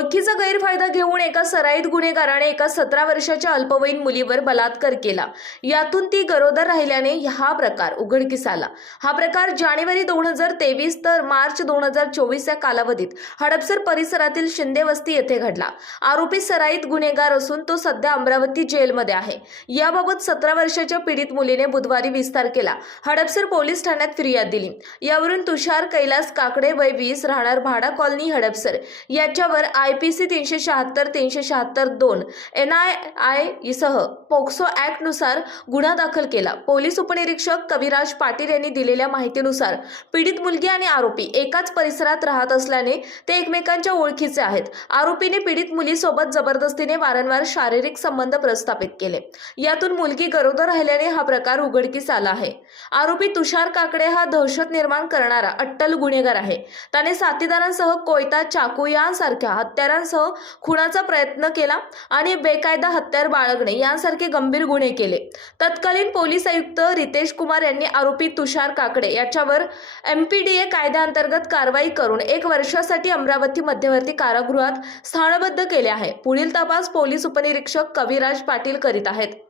ओळखीचा गैरफायदा घेऊन एका सराईत गुन्हेगाराने एका सतरा वर्षाच्या अल्पवयीन मुलीवर बलात्कार केला. यातून ती गरोदर राहिल्याने हा प्रकार उघडकीस आला. हा प्रकार जानेवारी दोन हजार तेवीस तर मार्च दोन हजार चोवीस या कालावधीत हडपसर परिसरातील शिंदे वस्ती येथे घडला. आरोपी सराईत गुन्हेगार असून तो सध्या अमरावती जेलमध्ये आहे. याबाबत सतरा वर्षाच्या पीडित मुलीने बुधवारी विस्तार केला. हडपसर पोलीस ठाण्यात फिर्याद दिली. यावरून तुषार कैलास काकडे वय वीस राहणार भाडा कॉलनी हडपसर. याच्यावर आय पी सी तीनशे शहात्तर तीनशे शहात्तर दोन एन आय आय सह पोक्सो ॲक्टनुसार गुन्हा दाखल केला. पोलीस उपनिरीक्षक कविराज पाटील यांनी दिलेल्या माहितीनुसार पीडित मुलगी आणि आरोपी एकाच परिसरात राहत असल्याने ते एकमेकांच्या ओळखीचे आहेत. आरोपीने पीडित मुलीसोबत जबरदस्तीने वारंवार शारीरिक संबंध प्रस्थापित केले. यातून मुलगी गरोदर राहिल्याने हा प्रकार उघडकीस आला आहे. आरोपी तुषार काकडे हा दहशत निर्माण करणारा अट्टल गुन्हेगार आहे. त्याने साथीदारांसह कोयता चाकू यांसारख्या हत्यारांसह खुनाचा प्रयत्न केला आणि बेकायदा हत्यार बाळगणे यांसारखे गंभीर गुन्हे केले. तत्कालीन पोलीस आयुक्त रितेश कुमार यांनी आरोपी तुषार काकडे याच्यावर एमपीडीए कायद्याअंतर्गत कारवाई करून एक वर्षासाठी अमरावती मध्यवर्ती कारागृहात स्थानबद्ध केले आहे. पुढील तपास पोलीस उपनिरीक्षक कविराज पाटील करीत आहेत.